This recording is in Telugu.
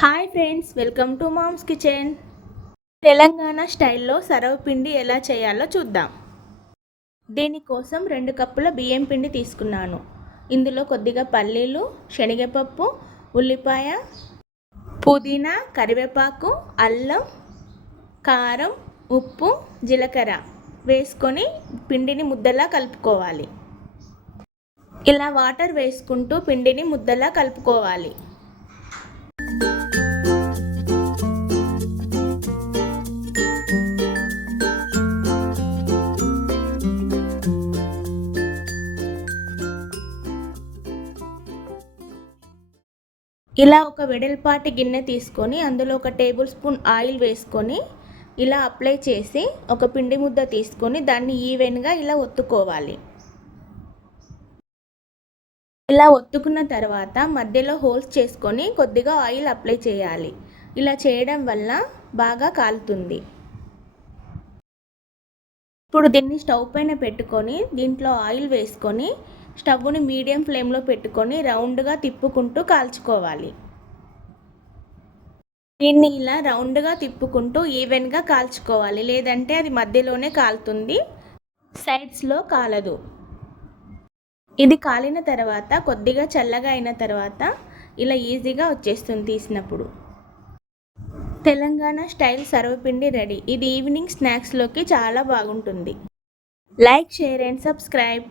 Hi friends, welcome to mom's kitchen. Telangana స్టైల్లో సర్వపిండి ఎలా చేయాలో చూద్దాం. దీనికోసం 2 కప్పుల బియ్యం పిండి తీసుకున్నాను. ఇందులో కొద్దిగా పల్లీలు, శనగపప్పు, ఉల్లిపాయ, పుదీనా, కరివేపాకు, అల్లం, కారం, ఉప్పు, జీలకర్ర వేసుకొని పిండిని ముద్దలా కలుపుకోవాలి. ఇలా వాటర్ వేసుకుంటూ పిండిని ముద్దలా కలుపుకోవాలి. ఇలా ఒక వెడల్పాటి గిన్నె తీసుకొని అందులో 1 టేబుల్ స్పూన్ ఆయిల్ వేసుకొని ఇలా అప్లై చేసి ఒక పిండి ముద్ద తీసుకొని దాన్ని ఈవెన్గా ఇలా ఒత్తుకోవాలి. ఇలా ఒత్తుకున్న తర్వాత మధ్యలో హోల్స్ చేసుకొని కొద్దిగా ఆయిల్ అప్లై చేయాలి. ఇలా చేయడం వల్ల బాగా కాలుతుంది. ఇప్పుడు దీన్ని స్టవ్ పైన పెట్టుకొని దీంట్లో ఆయిల్ వేసుకొని స్టవ్ని మీడియం ఫ్లేమ్లో పెట్టుకొని రౌండ్గా తిప్పుకుంటూ కాల్చుకోవాలి. దీన్ని ఇలా రౌండ్గా తిప్పుకుంటూ ఈవెన్గా కాల్చుకోవాలి, లేదంటే అది మధ్యలోనే కాలుతుంది, సైడ్స్లో కాలదు. ఇది కాలిన తర్వాత కొద్దిగా చల్లగా అయిన తర్వాత ఇలా ఈజీగా వచ్చేస్తుంది తీసినప్పుడు. తెలంగాణ స్టైల్ సర్వపిండి రెడీ. ఇది ఈవినింగ్ స్నాక్స్లోకి చాలా బాగుంటుంది. Like, share and subscribe.